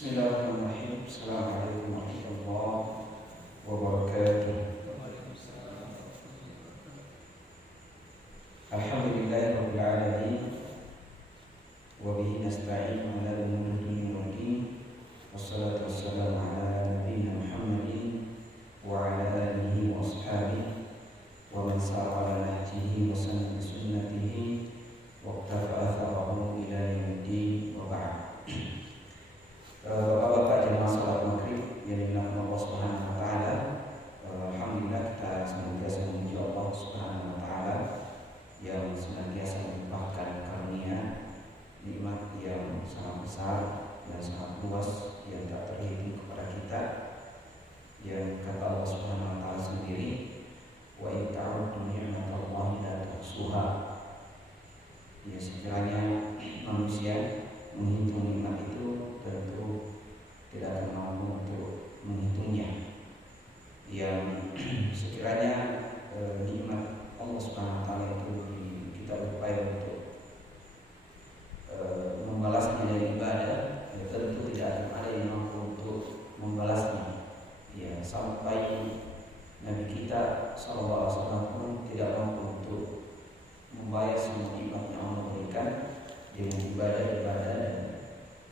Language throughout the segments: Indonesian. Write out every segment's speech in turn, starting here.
Bismillahirrahmanirrahim. Assalamualaikum warahmatullahi wabarakatuh. Alhamdulillahirabbil alamin wa bihi nasta'in ala umuri dunya wad din. Wassalatu wassalamu ala nabiyyina Muhammadin wa ala alihi wa ashabihi wa man sara ala nahjihi wa sanna bi sunnatihi wa iqtafa atharahu ila yaumiddin wa ba'd. Bapak jemaah salat maghrib yang dimuliakan Allah Subhanahu wa taala. Alhamdulillah kita senantiasa memuji Allah Subhanahu wa taala yang senantiasa melimpahkan karunia nikmat yang sangat besar dan sangat luas yang tak terhitung kepada kita, yang kata Allah Subhanahu wa taala sendiri, wa in ta'uddu ni'matallahi la tuhsuha. Ya, sekiranya manusia menghitung nikmat itu tentu tidak akan mampu untuk menghitungnya. Yang sekiranya nikmat Allah Subhanahu wa taala itu kita berupaya untuk membalasnya dari ibadah, ya tentu tidak akan ada yang mampu untuk membalasnya. Ya, sampai Nabi kita sallallahu alaihi wasallam pun tidak mampu untuk membayar semua nikmat yang Allah berikan dengan ibadah-ibadah dan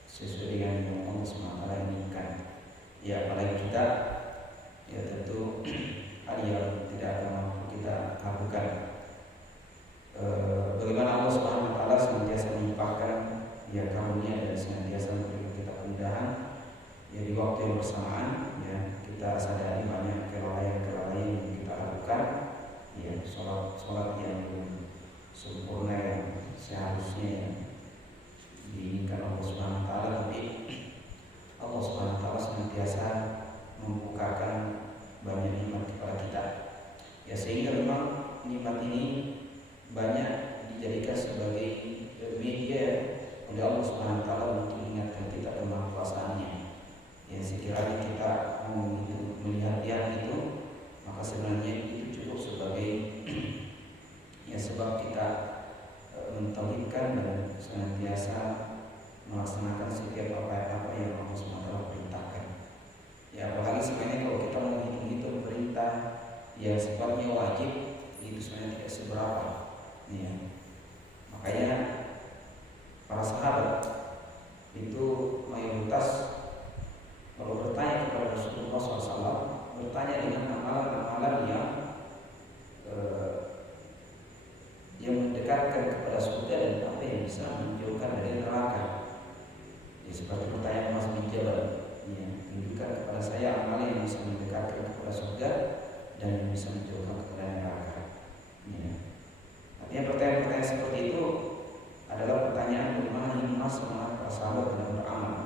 sesuai dengan yang Allah SWT inginkan. Ya, apalagi kita, ya tentu hal yang tidak akan mampu kita lakukan. Bagaimana Allah SWT senantiasa melimpahkan ya karunia dan senantiasa memberikan kita kemudahan. Ya, di waktu yang bersamaan, ya kita sadari banyak kelalaian-kelalaian yang kita lakukan. Ya, sholat yang sempurna yang seharusnya diinginkan Allah Subhanahu wa taala, tapi Allah Subhanahu wa taala senantiasa membukakan banyak nikmat kepada kita. Ya, sehingga memang nikmat ini banyak dijadikan sebagai media oleh Allah Subhanahu wa taala untuk mengingatkan kita tentang kuasaannya. Ya, sekiranya kita melihat itu, maka sebenarnya itu cukup sebagai ya sebab kita mentauhidkan dan senantiasa melaksanakan setiap apa yang Allah SWT perintahkan. Ya, apalagi sebenarnya kalau kita menghitung perintah yang sifatnya wajib, itu sebenarnya tidak seberapa. Ya. Makanya para sahabat itu mayoritas kalau bertanya kepada Rasulullah SAW, bertanya dengan amalan-amalan yang mendekatkan kepada surga dan apa yang bisa menjauhkan dari neraka. Ya, seperti pertanyaan Mas bin Jabal, ya, tunjukkan kepada saya amalan yang bisa mendekatkan kepada surga dan yang bisa menjauhkan kepada neraka. Ya. Artinya pertanyaan-pertanyaan seperti itu adalah pertanyaan bagaimana hikmah semangat para sahabat dalam beramal.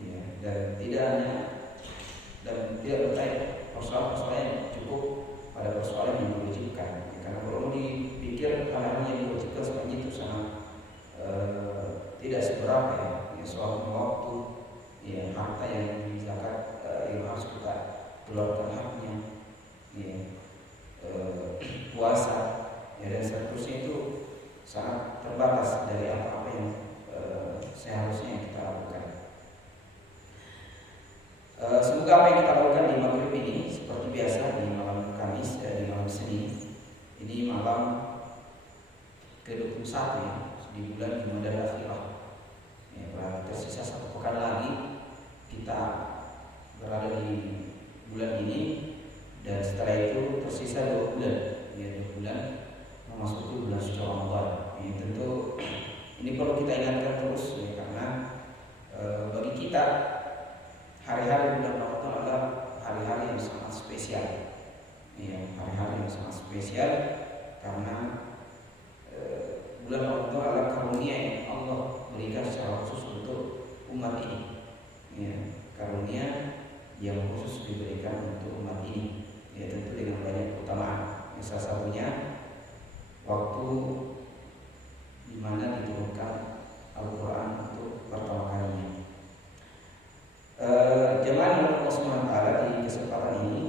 Ya, dan tidak bertanya persoalan-persoalan yang cukup pada persoalan yang diwajibkan. Ya, karena kalau dipikir hal-hal yang diwajibkan seperti itu sangat tidak seberapa, ya soal waktu, ya harta yang zakat yang harus kita keluarkan haknya, ya puasa, ya dan seterusnya itu sangat terbatas dari apa-apa yang seharusnya kita lakukan. Semoga apa yang kita lakukan di maghrib ini seperti biasa di malam Kamis, di malam Senin, ini malam ke-21 ya, di bulan Jumadal Akhirah. Ya, berarti tersisa 1 pekan lagi kita berada di bulan ini, dan setelah itu tersisa 2 bulan, ya 2 bulan memasuki bulan suci Ramadan. Ya, tentu ini perlu kita ingatkan terus, ya, karena bagi kita hari-hari bulan Ramadan adalah hari-hari yang sangat spesial. Ya, hari-hari yang sangat spesial karena bulan Ramadan adalah karunia yang Allah berikan secara khusus untuk umat ini. Ya, karunia yang khusus diberikan untuk umat ini. Ya, tentu dengan banyak keutamaan. Salah satunya waktu di mana diturunkan Al-Quran untuk pertama kalinya. Jemaah Allah Subhanahu wa taala, di kesempatan ini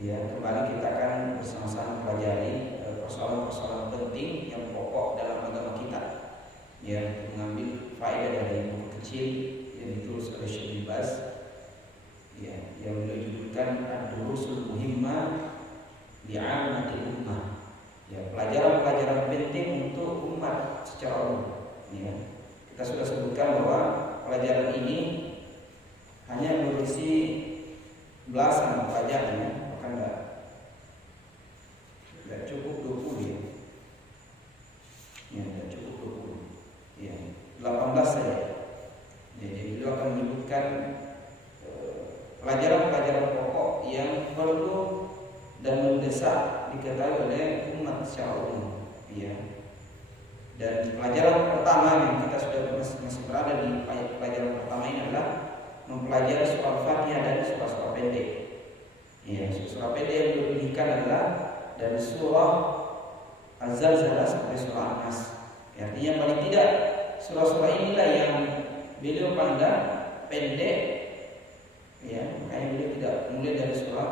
ya kembali kita akan bersama-sama pelajari persoalan-persoalan penting yang pokok dalam agama kita, ya mengambil faedah dari buku kecil yang ditulis oleh Syekh ya, yang beliau judulkan Ad-Durusul Muhimmah li'ammatil ummah, ya, pelajaran-pelajaran penting untuk umat secara umum. Ya, kita sudah sebutkan bahwa pelajaran ini hanya berisi belasan pelajaran, ya, bahkan tidak cukup 20 ya. Ya, tidak cukup 20. Ya, 18 saja. Ya, jadi beliau akan menyebutkan pelajaran-pelajaran pokok yang perlu dan mendesak diketahui oleh umat secara umum. Ya. Dan pelajaran pertama yang kita sudah masih berada di pelajaran pertama ini adalah mempelajari surah Al-Fatihah dan surah-surah pendek. Ya, surah pendek yang dipilihkan adalah dari surah Az-Zalzalah sampai surah An-Nas. Ya, artinya paling tidak surah-surah inilah yang beliau pandang pendek, ya, makanya beliau tidak mulai dari surah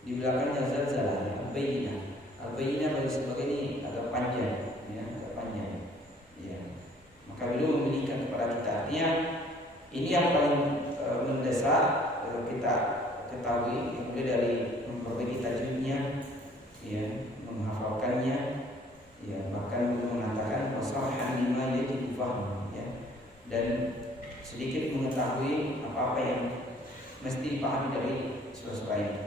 di belakangnya Zalzalah, Al-Bayyinah. Al-Bayyinah bagi sebagai ini agak panjang, ya, agak panjang. Ya. Maka beliau memilihkan kepada kita. Artinya ini yang paling mendesak kita ketahui, mulai dari memperbaiki tajwidnya, ya, menghafalkannya, ya, bahkan beliau mengatakan masalah lima yajib difaham, ya, dan sedikit mengetahui apa-apa yang mesti dipahami dari surah-surah ini.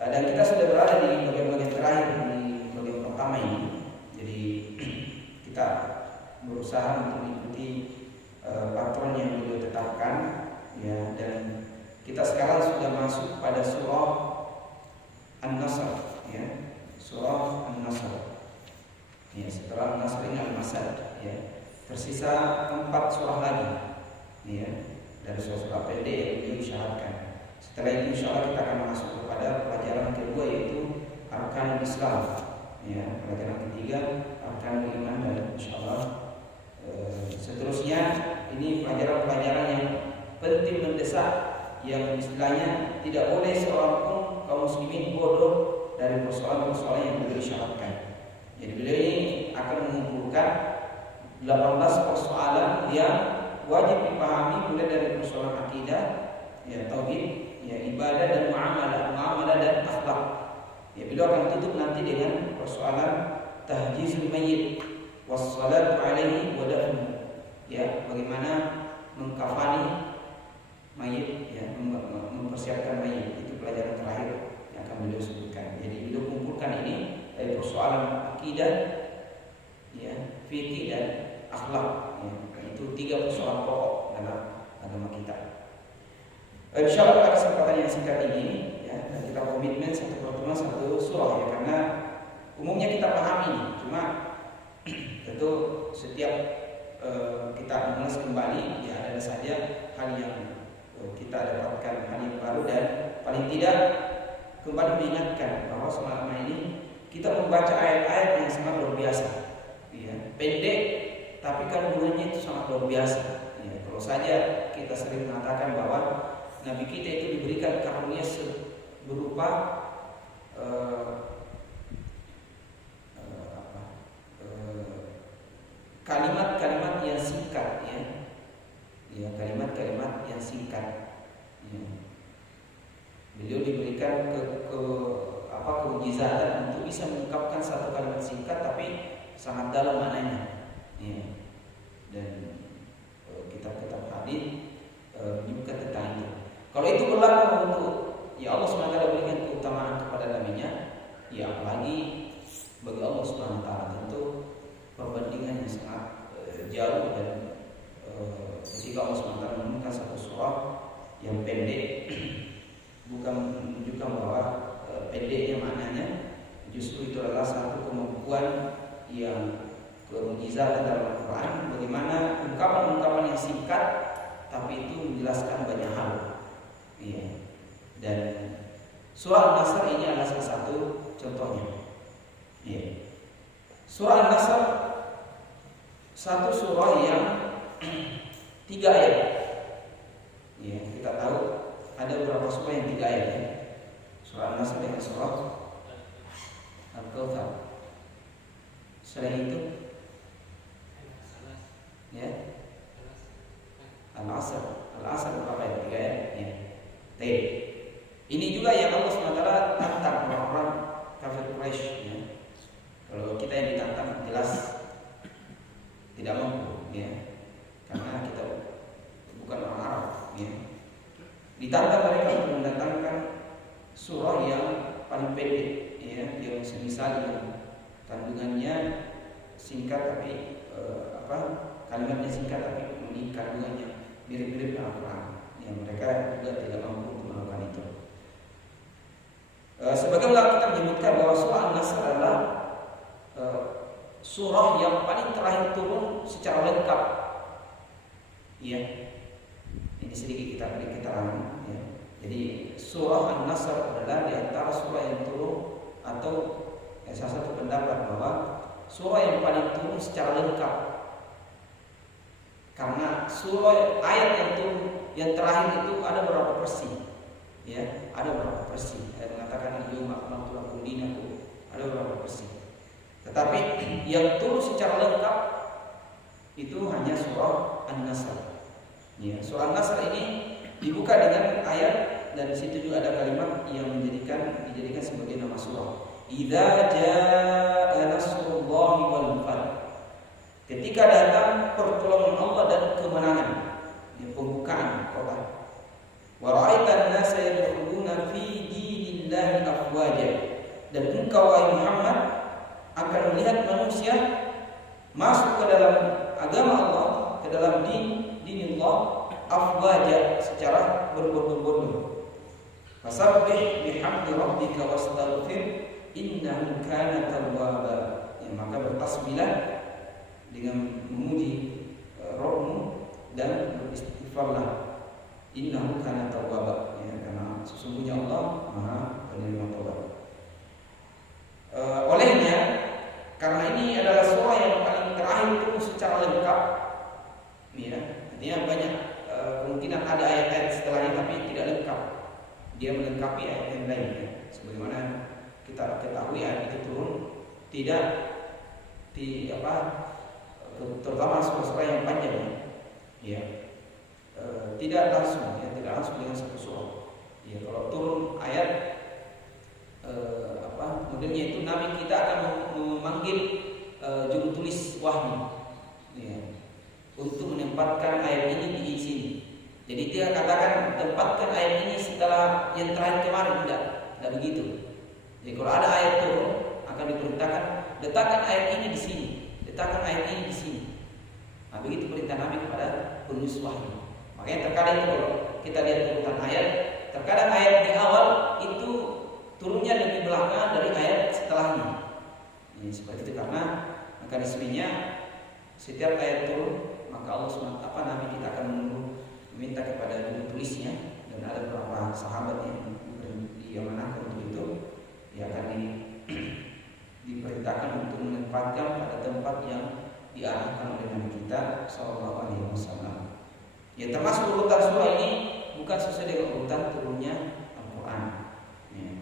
Dan kita sudah berada di bagian-bagian terakhir di bagian pertama ini. Jadi kita berusaha untuk mengikuti patron yang beliau tetapkan, ya, dan kita sekarang sudah masuk pada surah An-Nasr, ya, surah An-Nasr. Ya, setelah An-Nasr ini Al-Masad, ya, tersisa 4 surah lagi, ya, dari surah-surah pendek yang beliau isyaratkan. Setelah itu insyaallah kita akan masuk kepada pelajaran kedua, yaitu Arkanul Islam, ya, pelajaran ketiga Arkanul Iman, dan insyaallah seterusnya ini pelajaran-pelajaran yang penting mendesak, yang istilahnya tidak boleh seorang pun kaum muslimin bodoh dari persoalan-persoalan yang beliau isyaratkan. Jadi beliau ini akan mengumpulkan 18 persoalan yang wajib dipahami, mulai dari persoalan akidah, ya, tauhid, ya, ibadah dan muamalah dan akhlak. Ya, beliau akan tutup nanti dengan persoalan tahjizul mayyit wassalatu alaihi wa dafnu. Ya, bagaimana mengkafani mayit, ya, mempersiapkan mayit. Itu pelajaran terakhir yang akan beliau sebutkan. Jadi beliau kumpulkan ini dari persoalan akidah, ya, fikih dan akhlak. Ya, itu 3 persoalan pokok dalam agama kita. Insyaallah pada kesempatan yang singkat ini, ya, dan kita komitmen satu pertemuan satu surah, ya, karena umumnya kita pahami, cuma tentu setiap kita mengulas kembali, ya, ada saja hal yang kita dapatkan, hal yang baru, dan paling tidak kembali mengingatkan bahwa selama ini kita membaca ayat-ayat yang sangat luar biasa, ya, pendek tapi kandungannya itu sangat luar biasa. Ya, kalau saja kita sering mengatakan bahwa Nabi kita itu diberikan karunia berupa kalimat-kalimat yang singkat, ya, ya, kalimat-kalimat yang singkat. Ya. Beliau diberikan keujizatan untuk bisa mengungkapkan satu kalimat singkat tapi sangat dalam maknanya. Ya. Dan kitab-kitab hadis menyebutkan tentang itu. Kalau itu berlaku untuk, ya, Allah SWT berikan keutamaan kepada nabinya, ya, apalagi bagi Allah SWT, tentu perbandingannya sangat jauh. Dan ketika Allah SWT menurunkan satu surah yang pendek, bukan menunjukkan bahwa pendeknya maknanya, justru itu adalah satu kemampuan yang bermukjizat dalam Al-Quran, bagaimana ungkapan-ungkapan yang singkat tapi itu menjelaskan banyak hal. Iya. Dan surah An-Nasr ini adalah salah satu contohnya. Iya. Surah An-Nasr satu surah yang 3 ayat. Iya, kita tahu ada beberapa surah yang 3 ayat, ya. Surah An-Nasr dengan surah Al-Kautsar. Selain itu, ya, Al-Asr. Al-Asr berapa ya? 3 ya. Ya. T. Ini juga yang Allah SWT tantang orang-orang kafir Quraisy ya. Kalau kita yang ditantang jelas tidak mampu ya. Karena kita bukan orang Arab ya. Ditantang mereka untuk mendatangkan surah yang paling pendek ya, yang semisal yang kandungannya singkat tapi kalimatnya singkat tapi kandungannya mirip-mirip dengan Al-Quran. Yang mereka juga tidak mampu untuk melakukan itu. Sebagai ulama kita menyebutkan bahwa surah An-Nasr adalah surah yang paling terakhir turun secara lengkap. Ya, ini sedikit kita beri keterangan. Ya. Jadi surah An-Nasr adalah di antara surah yang turun atau salah satu pendapat bahwa surah yang paling turun secara lengkap. Karena surah ayat yang turun yang terakhir itu ada beberapa versi, ya, ada beberapa versi. Yang mengatakan al-yawma akmaltu lakum dinakum, ada beberapa versi. Tetapi yang turun secara lengkap itu hanya surah An-Nasr. Ya, surah An-Nasr ini dibuka dengan ayat dan di situ juga ada kalimat yang dijadikan sebagai nama surah. Idza jaa nasrullahi wal fath. Ketika datang pertolongan Allah dan kemenangan, ya, pembukaan kota. Wa ra'aitan nasa yadkhuluna fi dinillahi afwaja. Dan engkau wahai Muhammad akan melihat manusia masuk ke dalam agama Allah, ke dalam dinillah afwaja, secara berbondong-bondong. Fasabbih bihamdi rabbika wastaghfir innahu kana tawwaba. Ya, maka bertasbihlah dengan memuji Rabbmu dan beristighfarlah. Innahu kana tawwaba, ya, karena sesungguhnya Allah Maha penerima taubat. Olehnya, karena ini adalah surah yang paling terakhir itu secara lengkap, ya, artinya banyak kemungkinan ada ayat-ayat setelahnya tapi tidak lengkap. Dia melengkapi ayat yang lain, ya. Sebagaimana kita ketahui ayat itu turun tidak terutama surah-surah yang panjang, ya, tidak langsung dengan satu surah. Ya, kalau turun ayat modelnya itu Nabi kita akan memanggil juru tulis wahyu, ya, untuk menempatkan ayat ini di sini. Jadi dia katakan tempatkan ayat ini setelah yang terakhir kemarin, tidak begitu. Jadi kalau ada ayat turun akan diperintahkan letakkan ayat ini di sini, letakkan ayat ini di sini. Nah, begitu perintah Nabi kepada penulis wahyu. Makanya terkadang itu kalau kita lihat urutan ayat, terkadang ayat di awal itu turunnya lebih belakang dari ayat setelahnya. Ini seperti itu karena mekanismenya setiap ayat turun maka Allah SWT Nabi kita akan meminta kepada juru tulisnya, dan ada beberapa sahabat yang diamanahkan untuk itu, ya, akan diperintahkan untuk menempatkan pada tempat yang diarahkan oleh Nabi kita Sallallahu Alaihi Wasallam. Ya, termasuk urutan surah ini bukan sesuai dengan urutan turunnya Al-Quran. Ya.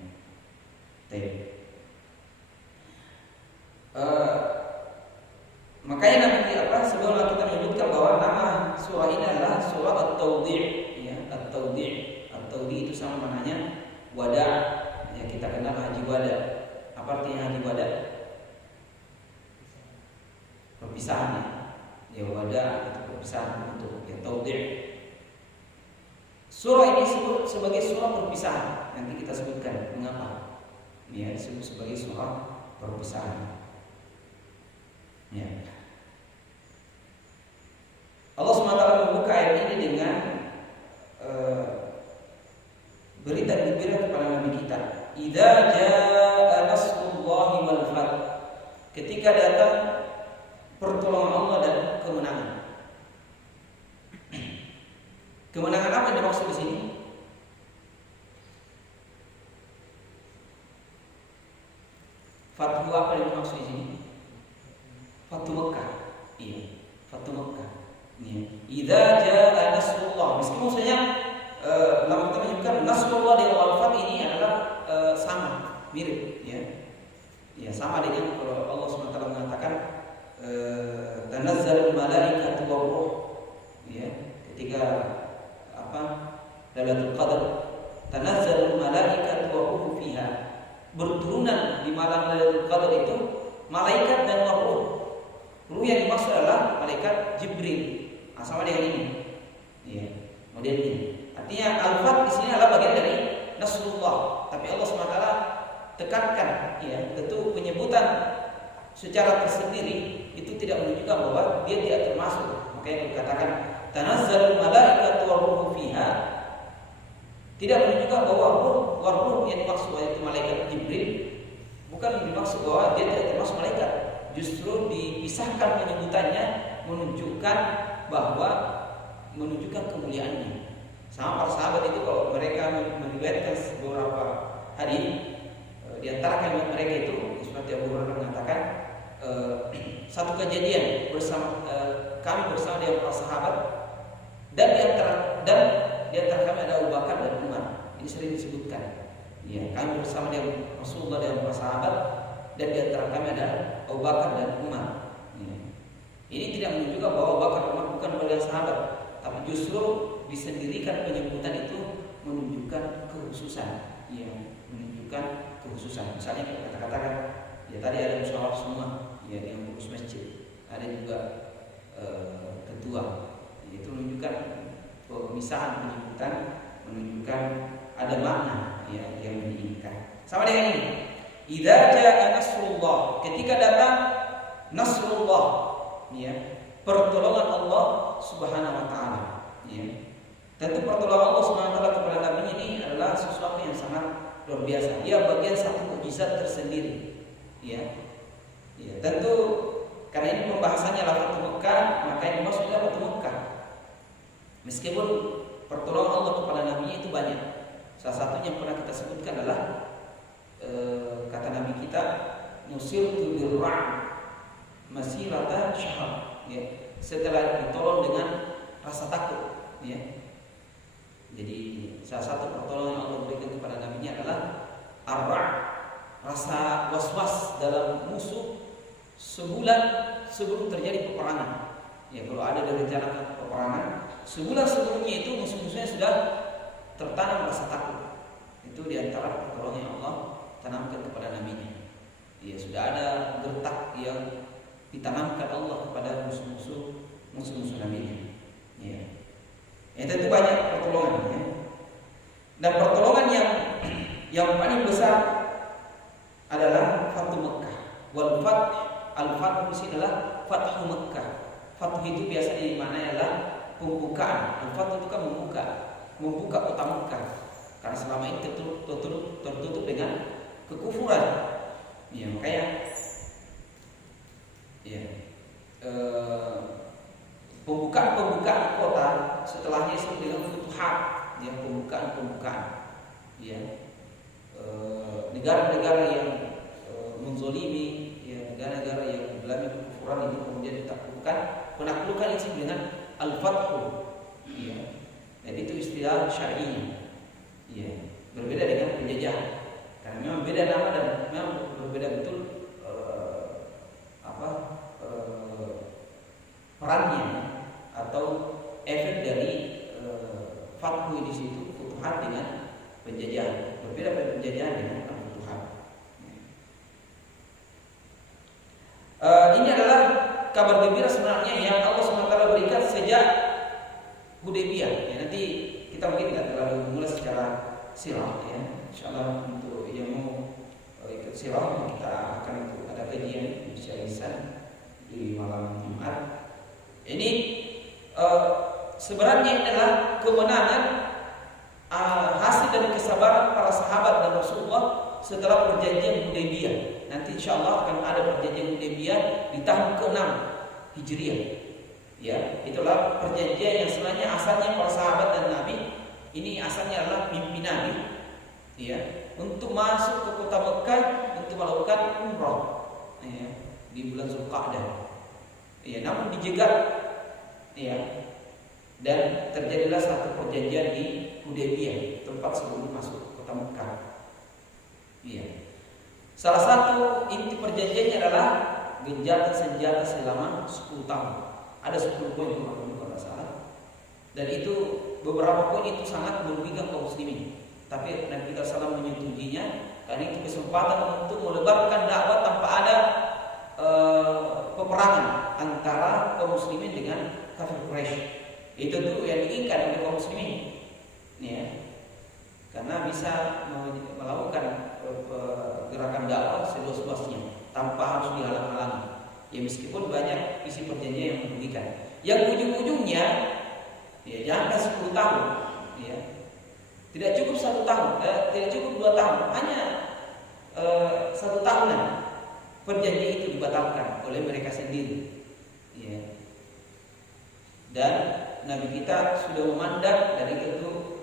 Makanya Nabi sebelum kita menyebutkan bahwa nama surah ini adalah surah At-Tawdi', ya, At-Tawdi'. At-Tawdi' itu sama maknanya wada'. Ya, kita kenal haji wada'. Apa artinya haji wada'? Perpisahan, ya, wada' itu perpisahan untuk ya, Tawdi'. Surah ini disebut sebagai surah perpisahan. Nanti kita sebutkan mengapa. Ya, disebut sebagai surah perpisahan. Ya. Allah SWT membuka ayat ini dengan berita gembira kepada Nabi kita. Idza jaa nasrullahi wal fath. Ketika datang pertolongan Allah dan kemenangan. Kemenangan apa yang dimaksud di sini? Fathu apa yang dimaksud di sini? Fathu Mekah. Iya, Fathu Mekah. Iya. Idza jaa nasrullah. Meskipun maksudnya lama kita menyebutkan nasrullah dengan wal-fath ini adalah sama, mirip, ya. Ya, sama dengan kalau Allah SWT mengatakan tanazzalul malaikatu war-ruh, ya. ketika Lailatul Qadar, tanazzalul malaikatu wa ruhu fiha, berturunan di malam Lailatul Qadar itu malaikat dan ruh. Ruh yang dimaksud adalah malaikat Jibril, sama dengan ini, ya, model ini. Artinya al-fat di sini adalah bagian dari Nasrullah, tapi Allah SWT tekankan, ya, tentu penyebutan secara tersendiri itu tidak menunjukkan bahwa dia tidak termasuk. Makanya dikatakan tanazzalul malaikatu wa ruhu fiha, tidak menunjukkan bahwa ruh yang dimaksud yaitu malaikat Jibril bukan dimaksud bahwa dia tidak termasuk malaikat. Justru dipisahkan penyebutannya menunjukkan kemuliaannya. Sama para sahabat itu kalau mereka meriwayatkan beberapa hadis, di antara kalimat mereka itu seperti Abu Hurairah mengatakan, satu kejadian kami bersama dengan para sahabat, dan di antara kami ada Abu Bakar dan Umar. Ini sering disebutkan. Ya, kami bersama dengan Rasulullah dan para sahabat, dan di antara kami ada Abu Bakar dan Umar. Ya. Ini tidak menunjukkan bahwa Abu Bakar dan Umar bukan bagian sahabat, tapi justru disendirikan penyebutan itu menunjukkan kekhususan. Ya, menunjukkan kekhususan. Misalnya kita katakan, ya tadi ada musyawarah semua, ya, yang pengurus masjid, ada juga ketua. Itu menunjukkan pemisahan penyebutan, menunjukkan ada makna, ya, yang diinginkan. Sama dengan ini, idza jaa nasrullah, ketika datang nasrullah, ya, pertolongan Allah Subhanahu wa taala, ya. Tentu pertolongan Allah Subhanahu wa taala kepada Nabi ini adalah sesuatu yang sangat luar biasa. Ia bagian satu mukjizat tersendiri, ya. Ya, tentu karena ini pembahasannya adalah Fatu Mekah, maka yang dimaksud adalah Fatu Mekah. Meskipun pertolongan Allah kepada Nabi itu banyak. Salah satunya yang pernah kita sebutkan adalah kata Nabi kita, nusirtu birra' masirata syahr, ya, setelah ditolong dengan rasa takut, ya. Jadi salah satu pertolongan yang Allah berikan kepada Nabi-Nya adalah ar-ra', rasa was-was dalam musuh sebulan sebelum terjadi peperangan. Ya, kalau ada direncanakan peperangan, sebulan sebelumnya itu musuh-musuhnya sudah tertanam rasa takut. Itu diantara pertolongan yang Allah tanamkan kepada Nabi-Nya. Ya, sudah ada gertak yang ditanamkan Allah kepada musuh-musuh Nabi-Nya. Ya. Ya, tentu banyak pertolongan, ya. Dan pertolongan yang paling besar adalah Fatu Mekah. Wal fath, al-fath di sini adalah Fathu Mekah. Fathu itu biasa dimaknai adalah pembukaan. Al-fath itu kan membuka kota Mekah. Karena selama ini tertutup dengan kekufuran. Ya, makanya ya, pembukaan kota setelahnya disebut dengan futuhat, ya, pembukaan, ya, negara-negara yang menzolimi, ya, negara-negara yang mengalami kekufuran itu kemudian ditaklukkan. Penaklukan disebut dengan al-fathu, ya, dan itu istilah syar'i, ya, berbeda dengan penjajahan karena memang beda nama dan memang berbeda betul perannya atau efek dari fathu di situ, futuhat dengan penjajahan. Berbeda penjajahan dengan futuhat. Ini adalah kabar gembira sebenarnya yang Allah SWT berikan sejak Hudaybiyah. Ya, nanti kita mungkin tidak terlalu mulai secara sirah, ya. Insyaallah untuk yang mau ikut sirah kita akan ada kajian secara lisan di malam Jumat. Ini sebenarnya adalah kemenangan hasil dari kesabaran para sahabat dan Rasulullah setelah perjanjian Hudaybiyah. Nanti insyaallah akan ada perjanjian Hudaybiyah di tahun ke-6 Hijriah. Ya, itulah perjanjian yang sebenarnya asalnya para sahabat dan Nabi ini asalnya adalah mimpi Nabi, ya, untuk masuk ke kota Mekah untuk melakukan umrah, ya, di bulan Zulqa'dah. Ya, namun dijegat, ya, dan terjadilah satu perjanjian di Hudaybiyah, tempat sebelum masuk ke kota Mekah. Ya. Salah satu inti perjanjiannya adalah gencatan senjata selama 10 tahun. Ada 10 poin kalau tidak salah. Dan itu beberapa poin itu sangat merugikan kaum muslimin. Tapi Nabi kita SAW menyetujuinya karena itu kesempatan untuk melebarkan dakwah tanpa ada peperangan antara kaum muslimin dengan kafir Quraisy. Itu tuh yang diinginkan oleh kaum muslimin, ya. Karena bisa melakukan gerakan dakwah seluas-luasnya tanpa harus dihalang-halangi. Ya meskipun banyak isi perjanjian yang merugikan. Yang ujung-ujungnya ya jangan 10 tahun, ya. Tidak cukup 1 tahun, tidak cukup 2 tahun, hanya 1 tahunan perjanjian itu dibatalkan oleh mereka sendiri, ya. Dan Nabi kita sudah memandang dari itu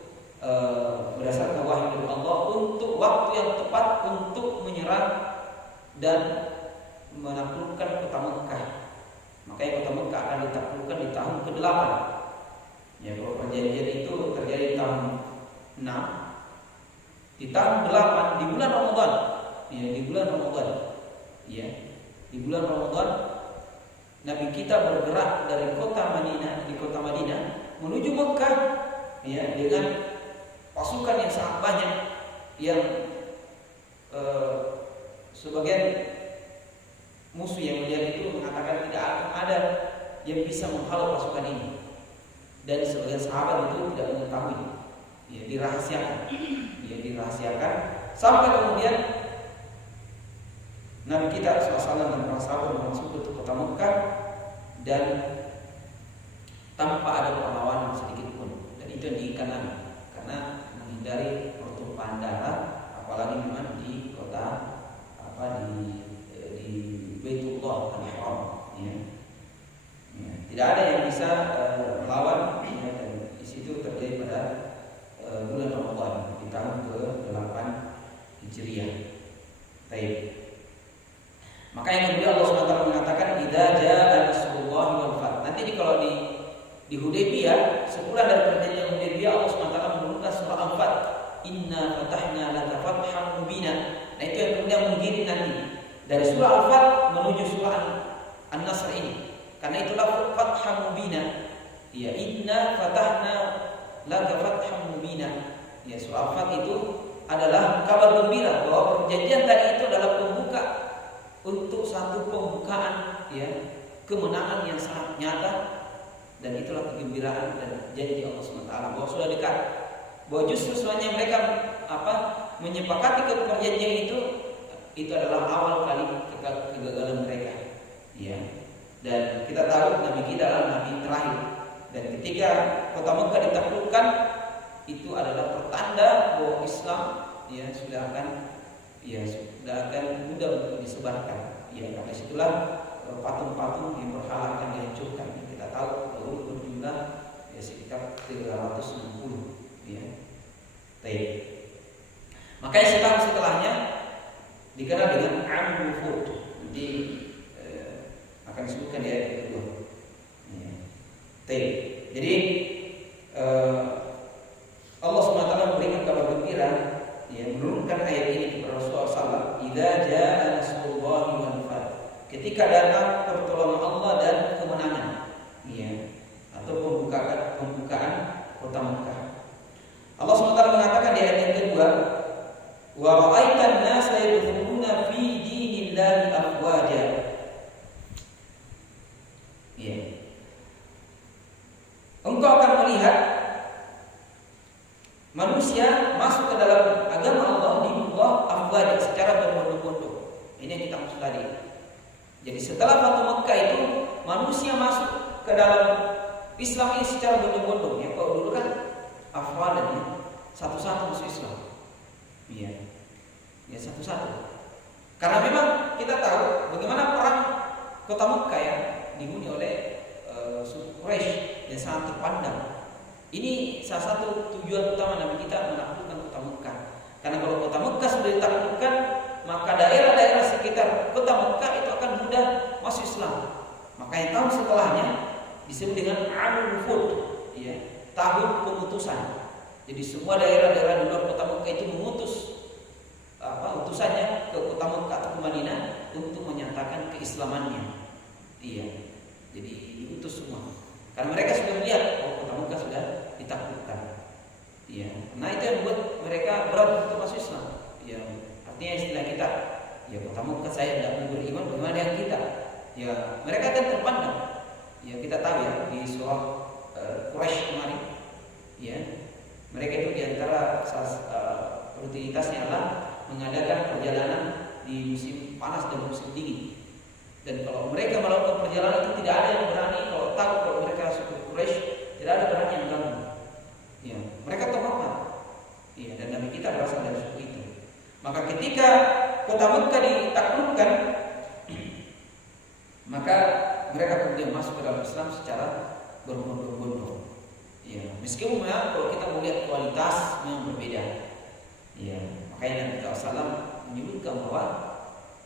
berdasarkan wahyu dari Allah untuk waktu yang tepat untuk menyerang dan menaklukkan kota Mekah. Makanya kota Mekah akan ditaklukkan di tahun ke-8. Ya, kalau perjanjian itu terjadi di tahun 6, di tahun 8 di bulan Ramadan, ya, di bulan Ramadan, ya, di bulan Ramadan Nabi kita bergerak dari kota Madinah menuju Mekah, ya, dengan pasukan yang sangat banyak yang sebagian musuh yang melihat itu mengatakan tidak akan ada yang bisa menghalau pasukan ini, dan sebagian sahabat itu tidak mengetahui, ya, dirahasiakan sampai kemudian Nabi kita SAW dan para sahabat masuk ke kota Mekah dan tanpa ada perlawanan sedikit pun, dan itu yang diinginkan Nabi karena menghindari pertumpahan darah, apalagi memang di kota di Baitullah Al-Haram, ya. Ya, tidak ada yang bisa melawan, ya, dan di situ terjadi pada bulan Ramadan di tahun ke-8 Hijriah. Baik. Maka yang kemudian Allah SWT mengatakan idza jaa nasrullahi wal fath. Nanti kalau di Hudaybiyah, sebulan dari perjanjian Hudaybiyah, Allah SWT menurunkan surah Al-Fath. Inna fatahna laka fathan mubina. Nah itu yang kemudian mengiring nanti dari surah Al-Fath menuju surah An-Nasr ini. Karena itulah fathan mubina. Ya, inna fatahna laka fathan mubina. Ya, surah Al-Fath itu adalah kabar gembira bahwa perjanjian tadi itu adalah pembuka untuk satu pembukaan, ya, kemenangan yang sangat nyata, dan itulah kegembiraan dan janji Allah SWT bahwa sudah dekat, bahwa justru sebenarnya mereka menyepakati perjanjian itu adalah awal kali kegagalan mereka, ya. Dan kita tahu Nabi kita adalah Nabi terakhir, dan ketika kota Mekah ditaklukkan itu adalah pertanda bahwa Islam, ya, sudah akan mudah untuk disebarkan, ya. Karena situlah patung-patung yang berhala akan dihancurkan. Kita tahu bahwa berjumlah, ya, sekitar 360, ya. Baik. Makanya setelahnya dikenal dengan Amul Wufud. Nanti akan disebutkan di ayat kedua. Ya. Baik. Jadi Allah SWT memberikan kabar gembira, ya, menurunkan ayat ini kepada Rasulullah SAW. Idza jaa nasrullahi wal fath. Ketika datang pertolongan Allah dan kemenangan, ya, atau pembukaan kota Mekah. Allah SWT mengatakan di ayat yang kedua, wa ra'aitan nasa yadkhuluna fi dinillahi afwaja. Ya. Engkau akan melihat manusia masuk ke dalam agama Allah di Allah afwaja, secara berbondong-bondong. Ini yang kita maksud tadi. Jadi setelah Fatu Mekah itu manusia masuk ke dalam Islam ini secara berbondong-bondong. Ya, kalau dulu kan afwadan, ya, satu-satu masuk Islam. Iya. Ya, satu-satu. Karena memang kita tahu bagaimana perang kota Mekah yang dihuni oleh suku Quraisy yang sangat terpandang. Ini salah satu tujuan utama Nabi kita menaklukkan kota Mekah. Karena kalau kota Mekah sudah ditaklukkan, maka daerah-daerah sekitar kota Mekah itu akan mudah masuk Islam. Maka yang tahun setelahnya disebut dengan Amul Wufud, ya, tahun pemutusan. Jadi semua daerah-daerah di luar kota Mekah itu mengutus utusannya ke kota Mekah atau ke Madinah untuk menyatakan keislamannya. Iya. Jadi diutus semua. Karena mereka sudah melihat bahwa kota kota Mekah sudah ditaklukkan. Ya, nah itu yang membuat mereka berat untuk masuk Islam. Ya, artinya istilah kita, ya kota Mekah saya tidak mau beriman, bagaimana dengan kita? Ya, mereka kan terpandang. Ya, kita tahu ya di surah Quraisy kemarin, ya, mereka itu diantara rutinitasnya adalah mengadakan perjalanan di musim panas dan musim dingin. Dan kalau mereka melakukan perjalanan itu tidak ada yang berani, kalau tahu kalau mereka suku Quraisy, tidak ada berani yang ganggu. Ya, mereka terhormat. Ya, dan Nabi kita berasal dari suku itu. Maka ketika kota Mekah ditaklukkan, maka mereka kemudian masuk ke dalam Islam secara berbondong-bondong. Ya, meskipun kalau kita melihat kualitas yang berbeda. Ya, makanya Nabi SAW menyebutkan bahwa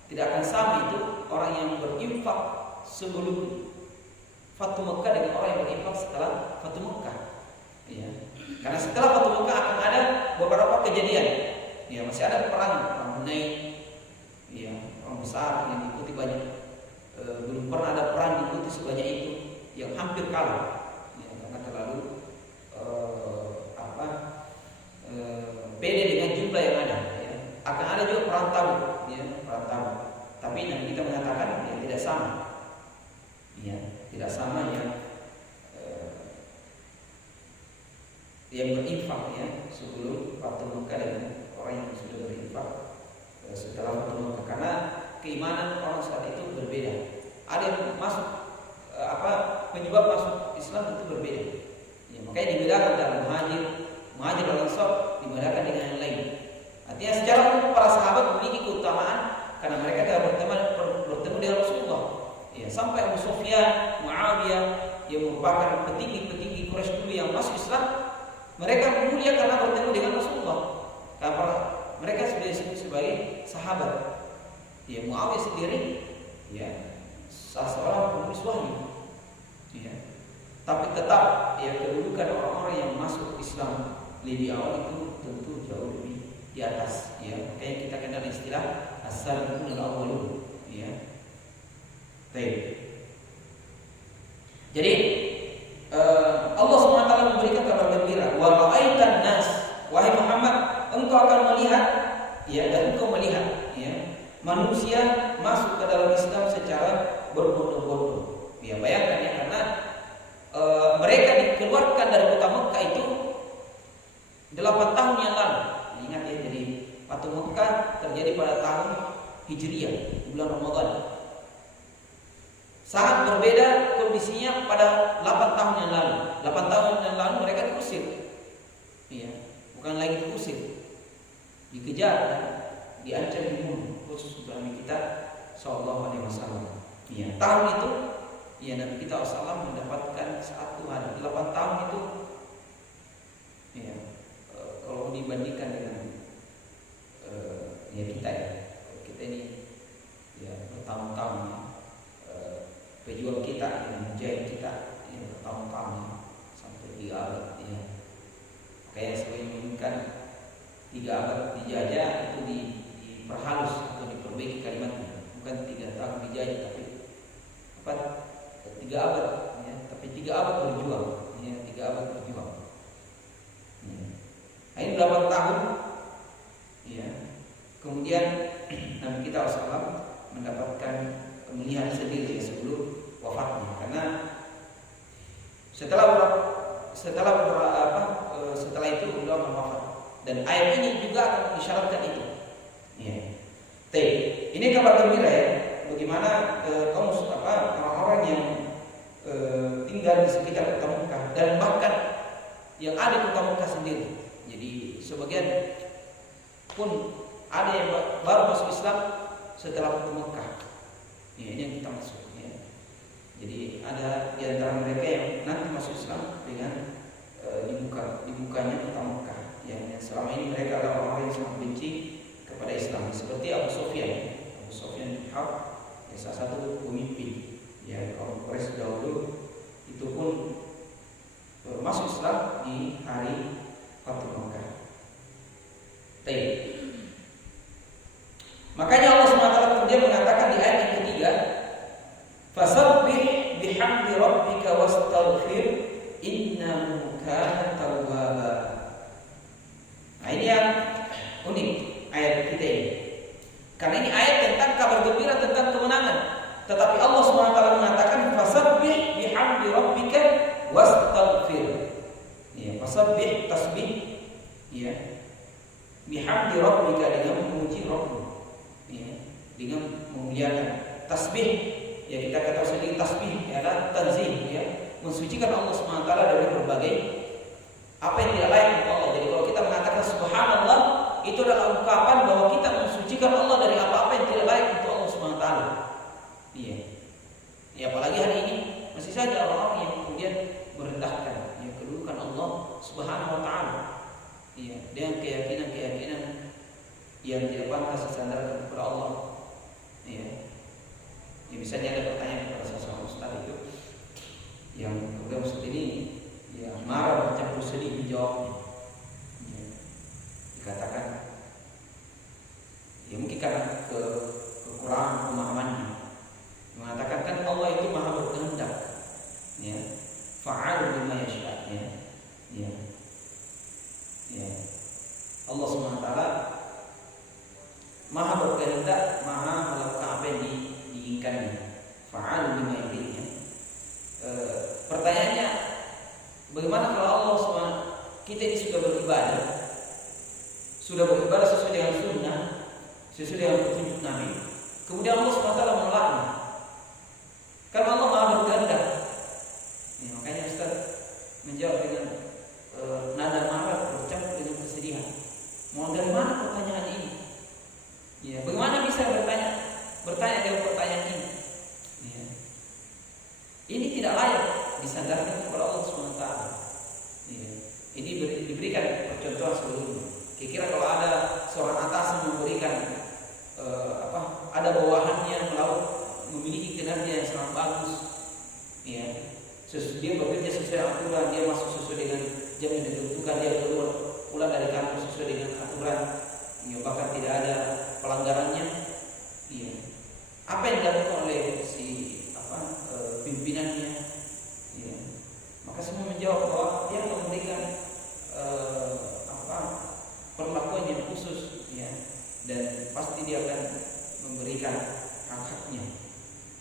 tidak akan sama itu orang yang berinfak sebelum Fatu Mekah dengan orang yang berinfak setelah Fatu Mekah. Ya. Karena setelah Fatu Mekah akan ada beberapa kejadian. Ya, masih ada perang Hunain, ya, perang besar yang diikuti banyak. Belum pernah ada perang diikuti sebanyak itu, yang hampir kalah. Ya, karena terlalu beda dengan jumlah yang ada. Ya. Akan ada juga perang Tabuk, ya, perang Tabuk. Tapi Nabi kita mengatakan ya, tidak sama. Ya, tidak sama yang berinfak ya sebelum Fatu Mekah dengan orang yang sudah berinfak setelah Fatu Mekah, karena keimanan orang saat itu berbeda. Ada yang masuk penyebab masuk Islam itu berbeda. Ya, makanya dibedakan antara muhajir dan ansar dibedakan dengan yang lain. Artinya secara umum para sahabat memiliki keutamaan karena mereka telah bertemu dengan Rasulullah. Ya, sampai Abu Sufyan, Muawiyah yang merupakan petinggi-petinggi Quraisy dulu yang masuk Islam, mereka mulia karena bertemu dengan Rasulullah. Karena mereka sudah disebut sebagai sahabat. Ya, Muawiyah sendiri, ya, seorang penulis wahyu. Ya, tapi tetap ya kedudukan orang-orang yang masuk Islam lebih awal itu tentu jauh lebih di atas. Ya, makanya kita kenal istilah as-sabiqun al-awwalun. Ya. Baik. Jadi Allah SWT memberikan kabar gembira, wa ra'aitan nas, wahai Muhammad, engkau akan melihat, ya, dan engkau melihat, ya, manusia masuk ke dalam Islam secara berbondong-bondong. Ya, bayangkan ya, karena mereka dikeluarkan dari kota Mekah itu 8 tahun yang lalu. Ingat ya, jadi Fatu Mekah terjadi pada tahun Hijriah, di bulan Ramadan. Sangat berbeda kondisinya pada 8 tahun yang lalu. 8 tahun yang lalu mereka diusir. Ya, bukan lagi diusir, dikejar dan diancam dibunuh. Khusus untuk Nabi kita Sallallahu Alaihi Wasallam. Ya, tahun itu, ya, Nabi kita SAW mendapatkan satu hari. 8 tahun itu, ya, kalau dibandingkan dengan ya kita ini, ya, bertahun-tahun. Pejuang kita, yang menjahit kita, yang bertahun-tahun sampai 3 abad, ya. Kayak saya menyebutkan 3 abad dijajah itu diperhalus atau diperbaiki kalimatnya, bukan 3 tahun dijajah tapi 3 abad, ya. Tapi 3 abad berjuang, ya, 3 abad berjuang. Ya. Ini 8 tahun, ya. Kemudian Nabi kita SAW mendapatkan melihat sendiri sebelum wafatnya, karena setelah itu beliau akan wafat, dan ayat ini juga akan mengisyaratkan itu. Ya. Ini kabar gembira ya, bagaimana orang-orang yang tinggal di sekitar kota Mekah dan bahkan yang ada di kota Mekah sendiri. Jadi sebagian pun ada yang baru masuk Islam setelah kota Mekah. Ya, ini yang kita masuk, ya. Jadi ada di antara mereka yang nanti masuk Islam dengan dibukanya kota Mekah, ya. Yang selama ini mereka adalah orang yang sangat benci kepada Islam, seperti Abu Sufyan bin Harb, ya, salah satu pemimpin, ya, kaum Quraisy dahulu, itu pun masuk Islam di hari Fatu Mekah. Makanya Allah SWT kemudian mengatakan di ayat yang ketiga, fasabbih bihamdi rabbika wastaghfir innahu Fasabbih tasbih, ya. Bihamdi rabbika, dengan memuji Rabbmu, ya, dengan memuliakan. Tasbih, ya kita kata sendiri tasbih adalah tanzih, ya, mensucikan Allah SWT dari berbagai apa yang tidak layak untuk Allah. Jadi kalau kita mengatakan subhanallah, itu adalah ungkapan bahwa kita mensucikan Allah dari apa-apa yang tidak layak untuk Allah SWT. Iya. Ya, apalagi hari ini masih saja orang-orang yang kemudian merendahkan, yang kedudukan Allah Subhanahu wa taala. Iya, dengan keyakinan-keyakinan yang tidak pantas disandarkan kepada Allah. Iya. Ya, misalnya ada pertanyaan kepada seorang ustaz itu yang kemudian ustaz ini ya marah bercampur sedih menjawabnya. Ya, dikatakan ya mungkin karena kekurangan pemahamannya, mengatakan kan Allah itu maha berkehendak, ya, fa'al lima yasha, ya. Allah SWT maha berkehendak, maha melakukan apa yang diinginkannya, fa'al lima yasha. Pertanyaannya, bagaimana kalau Allah SWT, kita ini sudah beribadah sesuai dengan sunnah, sesuai dengan petunjuk Nabi, kemudian Allah SWT menolaknya? Kan Allah maha berkehendak. Ya, makanya Ustaz menjawab dengan nada marah bercampur dengan kesedihan. Mau dari mana pertanyaan ini? Ya, bagaimana bisa bertanya dengan pertanyaan ini? Ya. Ini tidak layak disandarkan kepada Allah SWT. Ya. Ini diberikan percontohan sebelumnya. Kira-kira kalau ada seorang atasan memberikan ada bawahannya memiliki kinerja yang sangat bagus, ya, dia bekerja sesuai aturan, dia masuk sesuai dengan jam yang ditentukan, dia keluar pulang dari kantor sesuai dengan aturan, ya, bahkan tidak ada pelanggarannya, ya. Apa yang dilakukan oleh si pimpinannya, ya, maka semua menjawab bahwa dia memberikan perlakuan yang khusus, ya, dan pasti dia akan memberikan hak-haknya.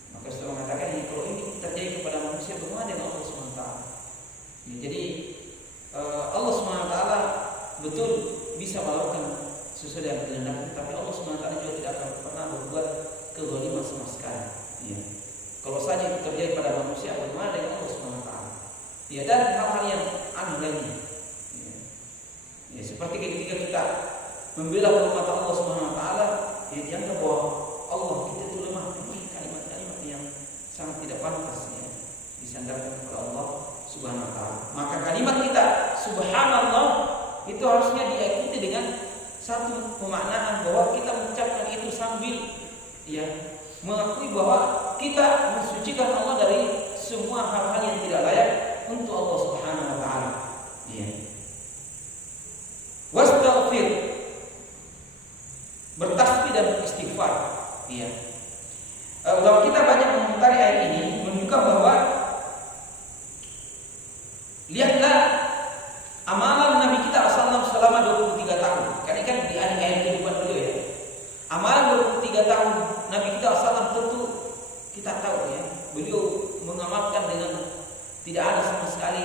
Maka setelah mengatakan kalau ini terjadi kepada manusia, bagaimana dengan Allah SWT? Ya, jadi Allah SWT betul bisa melakukan sesuai dengan kehendaknya, tapi Allah SWT juga tidak akan pernah berbuat kezaliman sama sekali. Ya. Kalau saja itu terjadi pada manusia, bagaimana dengan Allah SWT? Ya, dan hal-hal yang aneh lainnya. Ya, seperti ketika kita membela umat Allah SWT, ya, dianggap bahwa Allah kita itu lemah. Kalimat-kalimat yang sangat tidak pantas, ya, disandarkan kepada Allah Subhanahu wa taala. Maka kalimat kita subhanallah itu harusnya diikuti dengan satu pemaknaan bahwa kita mengucapkan itu sambil, ya, mengakui bahwa kita mensucikan Allah dari semua hal-hal yang tidak layak untuk Allah Subhanahu wa taala. Ya. Wastaghfir, bertasbih dan beristighfar. Ya. Ulama kita banyak mengomentari ayat ini menunjukkan bahwa lihatlah amalan Nabi kita Rasulullah selama 23 tahun. Karena kan di ayat kehidupan beliau, ya. Amalan 23 tahun Nabi kita Rasulullah tentu kita tahu, ya. Beliau mengamalkan dengan tidak ada sama sekali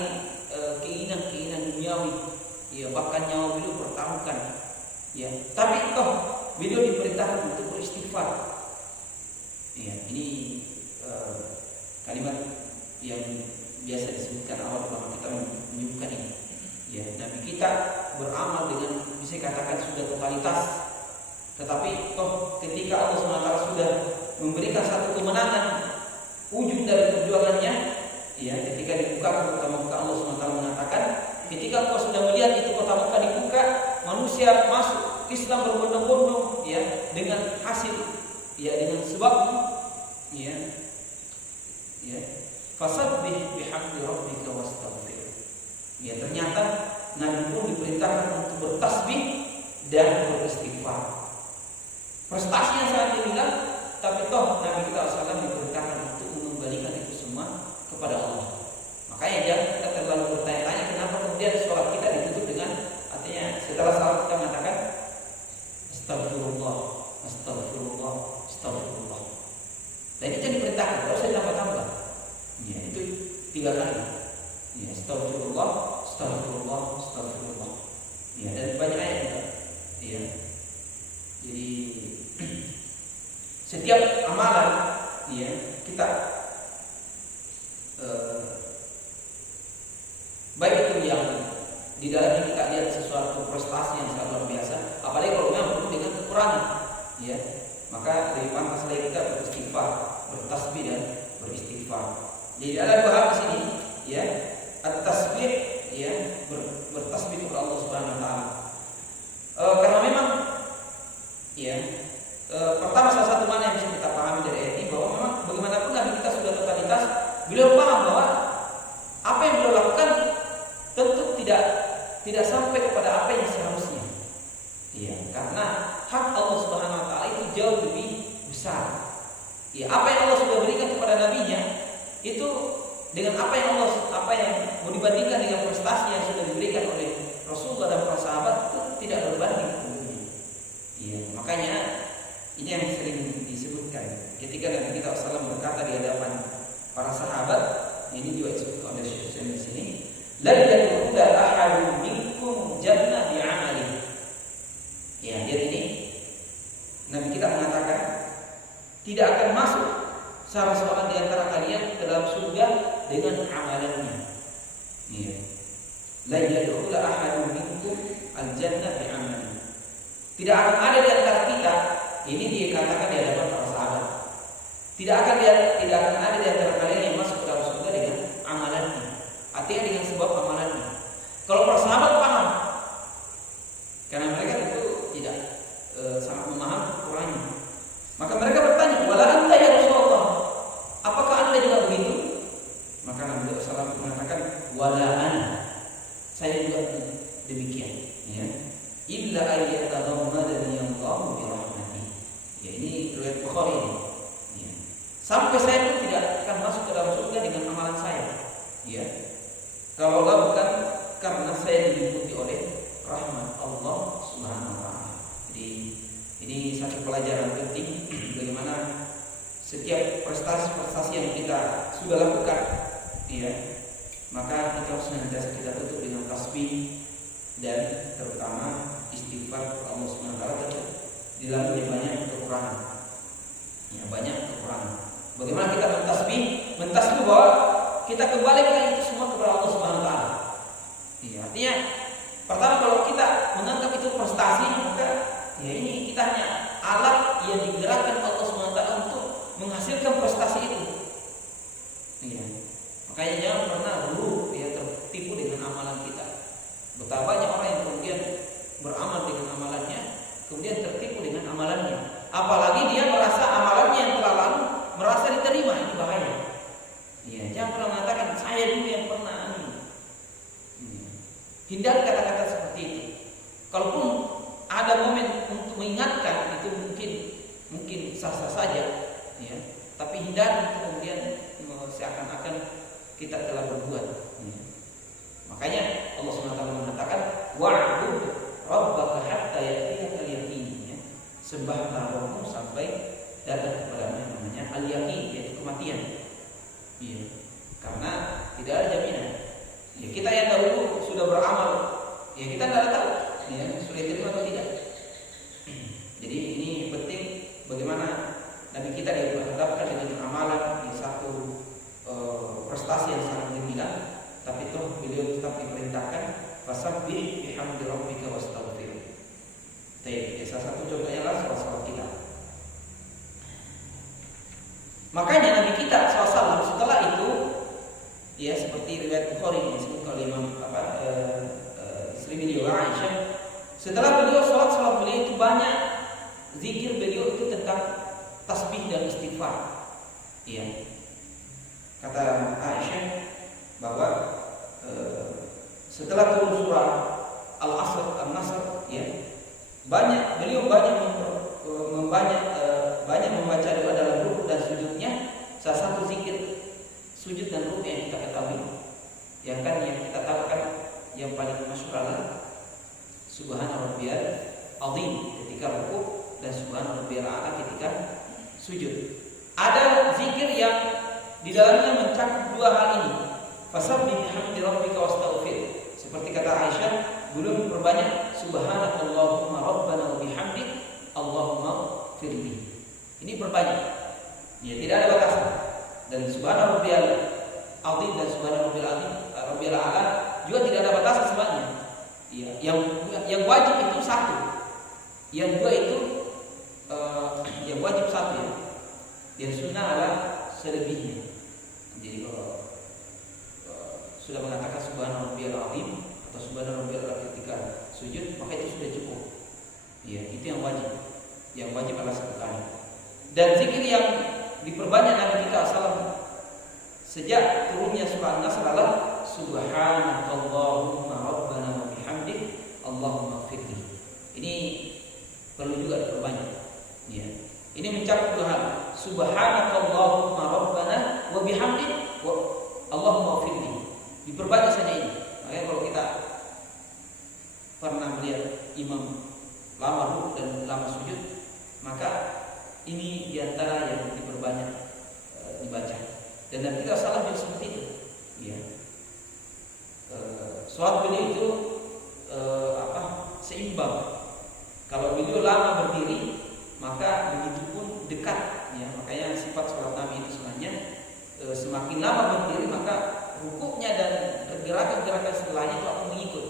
keinginan duniawi, ya, bahkan nyawa beliau pertaruhkan, ya. Tapi beliau diperintahkan untuk beristighfar. Ya, ini kalimat yang biasa disebutkan awal ulama kita menyebutkan ini. Ya, Nabi kita beramal dengan bisa dikatakan sudah totalitas, tetapi ketika Allah SWT sudah memberikan satu kemenangan, ujung dari perjuangannya, ya, ketika dibuka kota Mekah, Allah SWT mengatakan, ketika kau sudah melihat itu kota Mekah dibuka, manusia masuk Islam berbondong-bondong, ya, dengan hasil, ya, dengan sebab, ya, fasabbih bihamdi rabbika wastaghfir. Ya, ternyata Nabi pun diperintahkan untuk bertasbih dan beristighfar. Prestasinya sangat tinggi, tapi Nabi kita SAW diperintahkan untuk mengembalikan itu semua kepada Allah. Makanya jangan kita terlalu bertanya-tanya kenapa kemudian sholat kita ditutup dengan, artinya setelah salat kita mengatakan astagfirullah, astagfirullah, astagfirullah. Dan itu yang diperintahkan, kalau saya tambah-tambah, ya, itu 3 kali. Ya, astagfirullah, astagfirullah, setiap amalan ya kita baik itu yang di dalamnya kita lihat sesuatu prestasi yang sangat luar biasa, apalagi kalau memang penuh dengan kekurangan, ya maka lebih pantas lagi kita beristighfar, bertasbih dan beristighfar. Jadi ada dua hal di sini, ya at-tasbih, ya bertasbih kepada Allah Subhanahu Wa Taala. Karena memang, ya pertama salah satu mana yang bisa kita pahami dari ayat ini bahwa memang bagaimanapun Nabi kita sudah totalitas, beliau paham bahwa apa yang beliau lakukan tentu tidak sampai kepada apa yang seharusnya. Iya, karena hak Allah Subhanahu Wa Taala itu jauh lebih besar. Ya, apa yang Allah sudah berikan kepada nabinya itu dengan apa yang mau dibandingkan dengan prestasi yang sudah diberikan oleh Rasulullah dan para sahabat itu tidak berbanding. Iya, makanya ini yang sering disebutkan ketika Nabi kita SAW berkata di hadapan para sahabat, ini juga disebutkan oleh Syekh di sini, la yadkhulu ahadun minkum jannah bi'amalihi. Ya, jadi ini Nabi kita mengatakan tidak akan masuk salah seorang di antara kalian ke dalam surga dengan amalannya. Iya. La yadkhulu ahadun minkum al-jannah bi'amalihi. Tidak akan ada di antara kita, ini dikatakan di hadapan para sahabat. Tidak akan ada di antara kalian yang masuk ke dalam surga dengan amalannya. Artinya dengan sebab amalannya. Kalau para sahabat paham, karena mereka itu tidak sangat memahami Qurannya. Maka mereka bertanya, wala anta ya Rasulullah, apakah anda juga begitu? Maka Nabi SAW mengatakan, wala ana, saya juga demikian. Ya. Illa ayyatadhammadani Allahu bi rahmatihi. Ya, ini riwayat Bukhari ini. Ya. Sampai saya pun tidak akan masuk ke dalam surga dengan amalan saya. Ya. Kalaulah bukan karena saya diliputi oleh rahmat Allah Subhanahu Wa Taala. Jadi ini satu pelajaran penting bagaimana setiap prestasi-prestasi yang kita sudah lakukan, ya, maka kita harus senantiasa kita tutup dengan tasbih dan terutama istighfar kepada Allah Subhanahu Wa Taala. Di dalamnya banyak kekurangan, ya banyak kekurangan. Bagaimana kita mentasbih bahwa kita kembalikan itu semua kepada Allah Subhanahu Wa Taala. Ya, artinya pertama kalau kita menganggap itu prestasi, maka ya ini kita hanya alat yang digerakkan Allah Subhanahu Wa Taala untuk menghasilkan prestasi itu. Ya. Makanya jangan pernah dulu ya tertipu dengan amalan kita. Betapa banyak orang yang kemudian beramal dengan amalannya, kemudian tertipu dengan amalannya. Apalagi dia merasa amalannya yang telah lalu merasa diterima, ini bahaya. Ya, jangan pernah mengatakan saya dulu yang pernah. Hindari kata-kata seperti itu. Kalaupun ada momen untuk mengingatkan, itu mungkin sah-sah saja, ya. Tapi hindari itu kemudian seakan-akan kita telah berbuat. Ya. Makanya Allah SWT mengatakan wa'bud rabbaka hatta ya'tiyakal yaqin. Ya. Sembahlah Rabbmu sampai datang kepada yang namanya al-yaqin, yaitu kematian. Ya. Karena tidak ada jaminan. Ya, kita yang dahulu sudah beramal, ya kita tidak tahu, ya sudah diterima atau tidak. Jadi ini penting bagaimana Nabi kita dihadapkan dengan amalan di satu prestasi yang sangat gemilang, tapi toh beliau tetap diperintahkan fasabbih bihamdi rabbika wastaghfir. Ya, salah satu contohnya adalah salat kita. Makanya Nabi kita SAW setelah itu, ya seperti riwayat Bukhari yang disebut oleh istri beliau Aisyah, setelah beliau sholat beliau itu banyak zikir beliau itu tentang tasbih dan istighfar. Ya. Kata Aisyah bahwa setelah turun surah Al-Asr, An-Nasr, ya beliau banyak membaca doa dalam rukuk dan sujudnya. Salah satu zikir sujud dan rukuk yang kita ketahui, yang kita tahu kan yang paling masyhur adalah Subhana rabbiyal azim ketika rukuk dan Subhana rabbiyal a'la ketika sujud. Ada zikir yang di dalamnya mencakup dua hal ini. Fasabbih bihamdi rabbika wastaghfir. Seperti kata Aisyah, belum berbanyak subhanakallahumma rabbana wa bihamdik Allahumma firli. Ini berbanyak. Ya, tidak ada batasan. Dan subhana rabbiyal azim dan subhana rabbiyal a'la juga tidak ada batasan sebenarnya. Ya, yang wajib itu satu. Yang dua itu yang wajib satu ya. Yang sunnah adalah selebihnya. Jadi kalau sudah mengatakan subhana rabbiyal azim atau subhana rabbiyal a'la ketika sujud, maka itu sudah cukup. Ya, itu yang wajib. Yang wajib adalah satu kali. Dan zikir yang diperbanyak Nabi kita sallallahu sejak turunnya surah An-Nasr adalah subhanakallahumma rabbana wa bihamdik Allahumma ighfirli. Ini perlu juga diperbanyak. Ya. Ini mencakup dua hal. Subhanakallahumma rabbana wa bihamdik Allahumma ighfirli. Diperbanyak saja ini. Makanya kalau kita pernah melihat imam lama rukuk dan lama sujud, maka ini diantara yang diperbanyak dibaca. Dan Nabi kita salah juga seperti itu. Ya. Sholat beliau itu seimbang. Kalau beliau lama berdiri, maka begitu pun dekat. Ya. Makanya sifat sholat Nabi itu sebenarnya semakin lama berdiri, maka rukuknya dan gerakan-gerakan setelahnya itu akan mengikut.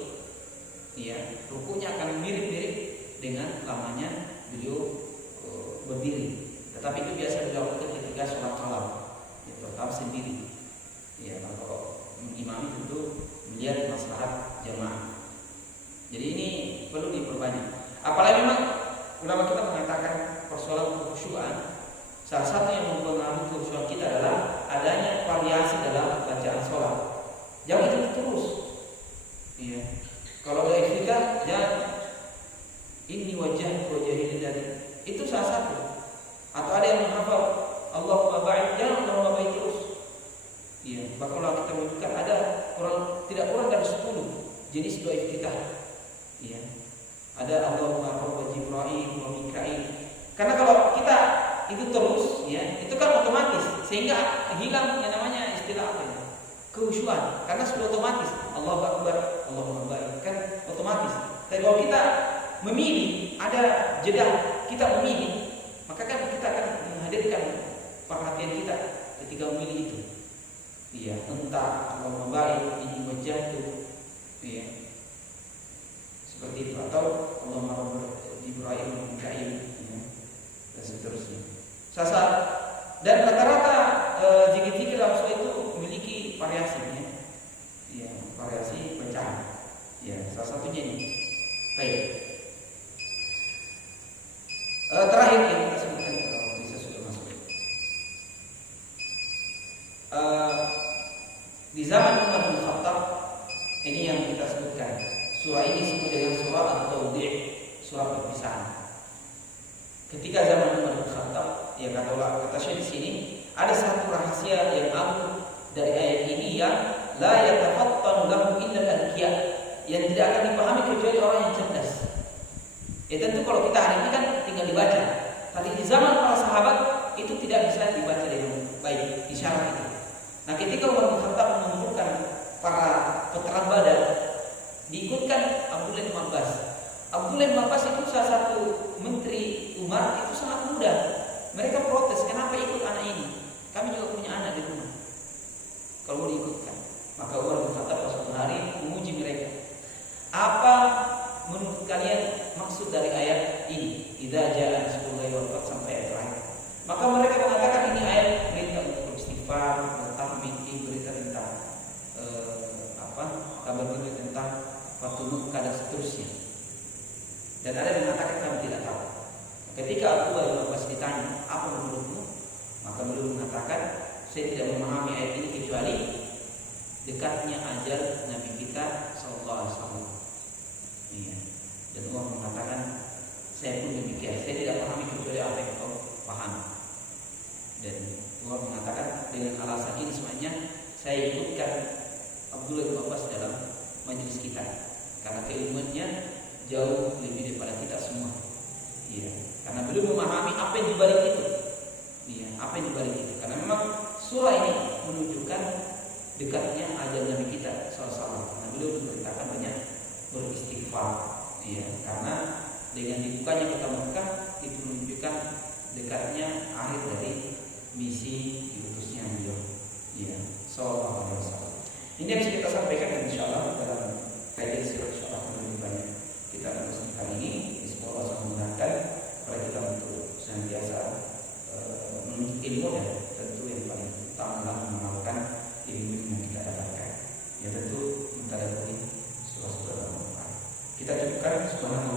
Ya. Rukuknya akan mirip-mirip dengan lamanya beliau berdiri. Tetapi itu biasa dilakukan ketika sholat malam, ya, tetap sendiri. Ya, kalau imam tentu melihat maslahat jamaah. Jadi ini perlu diperbanyak. Apalagi memang ulama kita mengatakan persoalan kekhusyuan, salah satu yang mempengaruhi kekhusyuan kita adalah adanya variasi dalam bacaan sholat. Jangan itu terus. Iya. Kalau ada ikhtiar, jangan ini wajah ini dari itu salah satu. Atau ada yang menghafal Allahumma ba'id, jangan Allahumma ba'id terus. Iya, bahkan kalau kita menunjukkan ada tidak kurang dari 10 jenis doa iftitah. Iya. Ada Allahumma rabb Jibril wa Mikail. Karena kalau kita itu terus, ya, itu kan otomatis sehingga hilang yang namanya istilah apa ya? Kekhusyuan. Karena sudah otomatis Allahu Akbar, Allahumma ba'id, kan otomatis. Tapi kalau kita memilih, ada jeda kita memilih, maka kan kita akan menghadirkan perhatian kita ketika memilih itu. Iya, entah Allahumma ba'id ini wajah itu, iya, seperti itu, atau Allahumma rabb Jibril wa Mikail, ya, dan seterusnya. Sasa dan rata-rata zikir-zikir dalam sholat itu memiliki variasi, ya, iya, variasi bacaan. Ya, salah satunya ini. Baik. Terakhir yang kita sebutkan kalau bisa sudah masuk. Di zaman Umar bin Khattab, ini yang kita sebutkan. Surah ini disebut dengan surah At-Tawdi', surah perpisahan. Ketika zaman Umar bin Khattab, ya kata Syekh di sini, ada satu rahasia yang agung dari ayat ini yang la yatafattanu lahu illa al-adqiya, yang tidak akan dipahami kecuali orang yang cerdas. Ya tentu kalau kita hari ini kan tinggal dibaca. Tapi di zaman para sahabat itu tidak bisa dibaca dengan baik, isyarat itu. Nah, ketika Umar bin Khattab mengumpulkan para peterang Badar, diikutkan Abdullah bin Abbas. Abdullah bin Abbas itu salah satu menteri Umar, itu sangat muda. Mereka protes, kenapa ikut anak ini? Kami juga punya anak di rumah. Kalau mau diikutkan, maka Umar bin Khattab suatu hari menguji mereka. Apa menurut kalian maksud dari ayat ini? Idza jaa nasrullahi wal fath sampai ayat terakhir. Maka mereka mengatakan ini ayat perintah untuk beristighfar, bertahmid, berita tentang kabar berita tentang Fatu Makkah dan seterusnya. Dan ada yang mengatakan kami tidak tahu. Ketika Abdullah bin Abbas ditanya, apa menurutmu? Maka beliau mengatakan, saya tidak memahami ayat ini kecuali dekatnya ajal Nabi kita sallallahu alaihi wasallam. Iya. Dan Umar mengatakan, saya pun demikian. Saya tidak pahami kecuali apa yang kau pahami. Dan Umar mengatakan dengan alasan ini semuanya saya ikutkan Abdullah bin Abbas dalam majelis kita karena keilmuannya jauh lebih daripada kita semua. Iya. Karena beliau memahami apa yang dibalik itu. Iya. Apa yang dibalik itu. Karena memang surah ini menunjukkan dekatnya ajal Nabi kita sallallahu. Nah, beliau memberitakan banyak beristighfar. Iya. Karena dengan dibukanya kota Mekah itu menunjukkan dekatnya akhir dari misi diutusnya beliau. Ya, sallallahu alaihi wasallam. Ini yang bisa kita sampaikan dan insyaallah dalam kajian sirah insyaallah lebih banyak kita akan kali ini. Semoga Allah memudahkan kepada kita untuk senantiasa menuntut ilmu dan tentu yang paling utama adalah mengamalkan ilmu yang kita dapatkan. Ya tentu mentadaburi surah-surah Al-Quran. Kita cukupkan subhanallah.